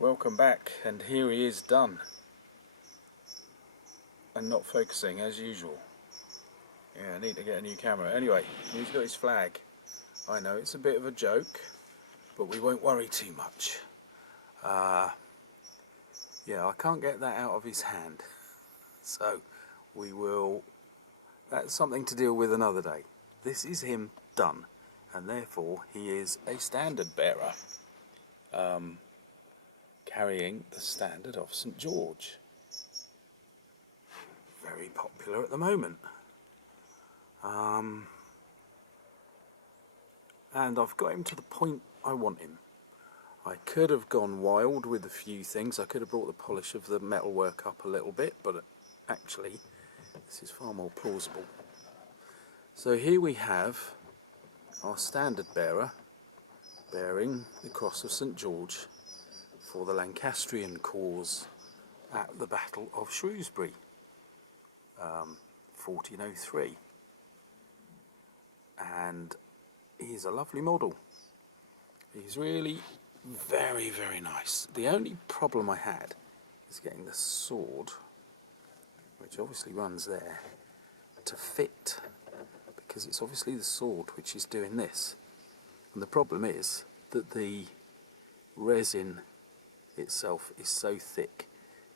Welcome back, and here he is done and not focusing as usual. Yeah, I need to get a new camera. Anyway, he's got his flag. I know it's a bit of a joke, but we won't worry too much. Yeah, I can't get that out of his hand, so we will. That's something to deal with another day. This is him done, and therefore he is a standard bearer, carrying the standard of St. George. Very popular at the moment. And I've got him to the point I want him. I could have gone wild with a few things. I could have brought the polish of the metalwork up a little bit, but actually this is far more plausible. So here we have our standard bearer bearing the cross of St. George for the Lancastrian cause at the Battle of Shrewsbury, 1403. And he's a lovely model. He's really very, very nice. The only problem I had is getting the sword, which obviously runs there, to fit, because it's obviously the sword which is doing this. And the problem is that the resin itself is so thick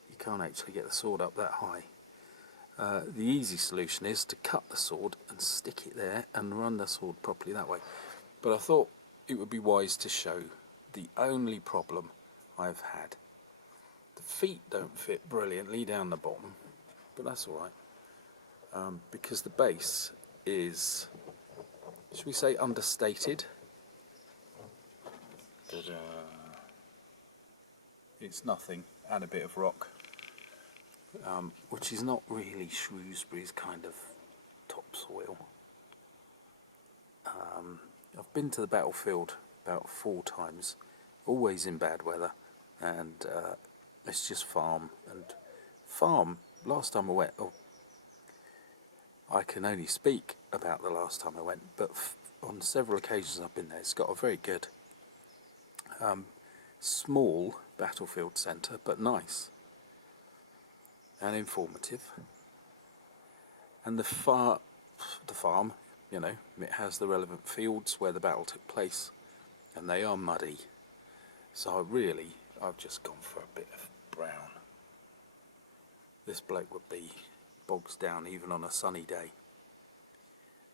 you can't actually get the sword up that high. The easy solution is to cut the sword and stick it there and run the sword properly that way. But I thought it would be wise to show the only problem I've had. The feet don't fit brilliantly down the bottom, but that's alright, because the base is, should we say, understated. It's nothing and a bit of rock, which is not really Shrewsbury's kind of topsoil. I've been to the battlefield about 4 times, always in bad weather, and it's just farm. And farm, last time I went, I can only speak about the last time I went, but on several occasions I've been there. It's got a very good, small battlefield centre, but nice and informative. And the farm, you know, it has the relevant fields where the battle took place, and they are muddy. So I've just gone for a bit of brown. This bloke would be bogs down even on a sunny day.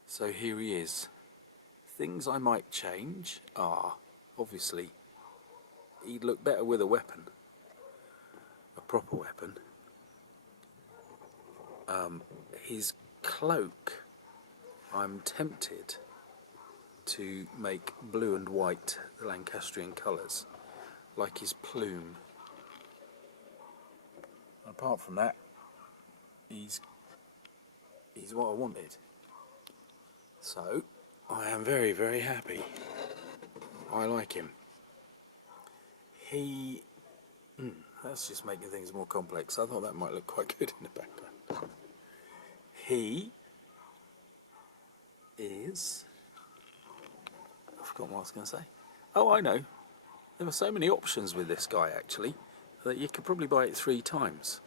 So here he is. Things I might change are, obviously, he'd look better with a weapon, a proper weapon. His cloak, I'm tempted to make blue and white, the Lancastrian colours, like his plume. Apart from that, he's what I wanted. So I am very, very happy. I like him. That's just making things more complex. I thought that might look quite good in the background. He is, I forgot what I was going to say. Oh, I know. There were so many options with this guy actually that you could probably buy it 3 times.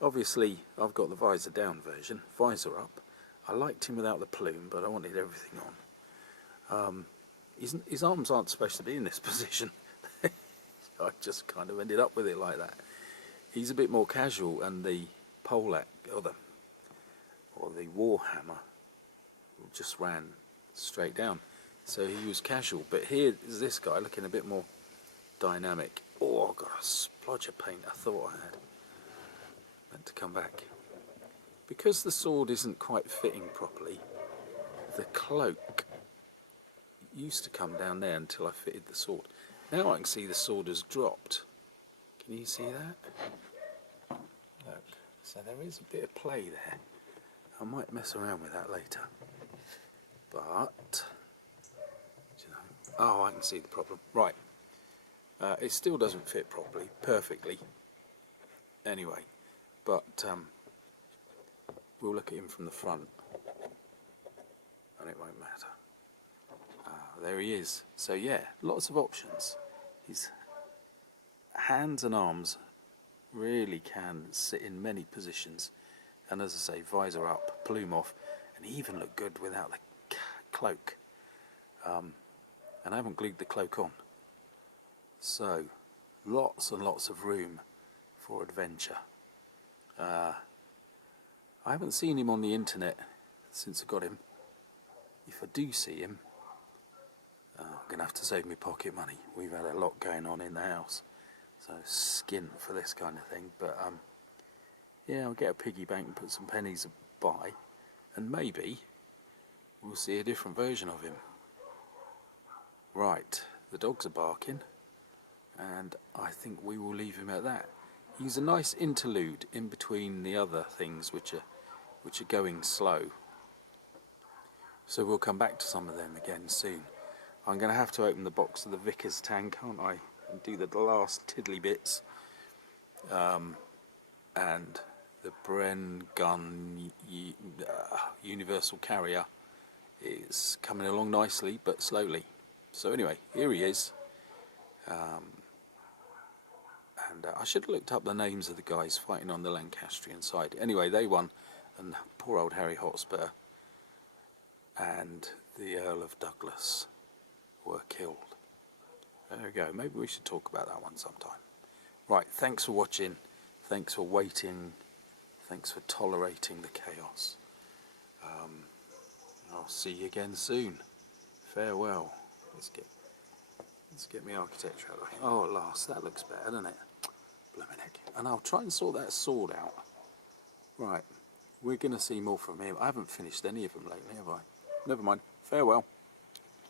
Obviously I've got the visor down version, visor up. I liked him without the plume, but I wanted everything on. His arms aren't supposed to be in this position. I just kind of ended up with it like that. He's a bit more casual, and the poleaxe or the war hammer just ran straight down. So he was casual, but here is this guy looking a bit more dynamic. Oh, I've got a splodge of paint I thought I had. Meant to come back. Because the sword isn't quite fitting properly, the cloak used to come down there until I fitted the sword. Now I can see the sword has dropped. Can you see that? Look, so there is a bit of play there. I might mess around with that later. But, oh, I can see the problem. Right, it still doesn't fit properly, perfectly. Anyway, but we'll look at him from the front, and it won't matter. There he is. So yeah, lots of options. He's hands and arms really can sit in many positions, and as I say, visor up, plume off, and even look good without the cloak. And I haven't glued the cloak on, so lots and lots of room for adventure. I haven't seen him on the internet since I got him. If I do see him, I'm going to have to save me pocket money. We've had a lot going on in the house, so skint for this kind of thing. But yeah, I'll get a piggy bank and put some pennies by, and maybe we'll see a different version of him. Right, the dogs are barking, and I think we will leave him at that. He's a nice interlude in between the other things which are going slow. So we'll come back to some of them again soon. I'm going to have to open the box of the Vickers tank, aren't I, and do the last tiddly bits. And the Bren gun universal carrier is coming along nicely but slowly. So anyway, here he is. And I should have looked up the names of the guys fighting on the Lancastrian side. Anyway, they won, and poor old Harry Hotspur and the Earl of Douglas were killed. There we go. Maybe we should talk about that one sometime. Right, thanks for watching. Thanks for waiting. Thanks for tolerating the chaos. I'll see you again soon. Farewell. Let's get my architecture out of the way. Oh, at last. That looks better, doesn't it? Blimmin' heck. And I'll try and sort that sword out. Right. We're going to see more from him. I haven't finished any of them lately, have I? Never mind. Farewell.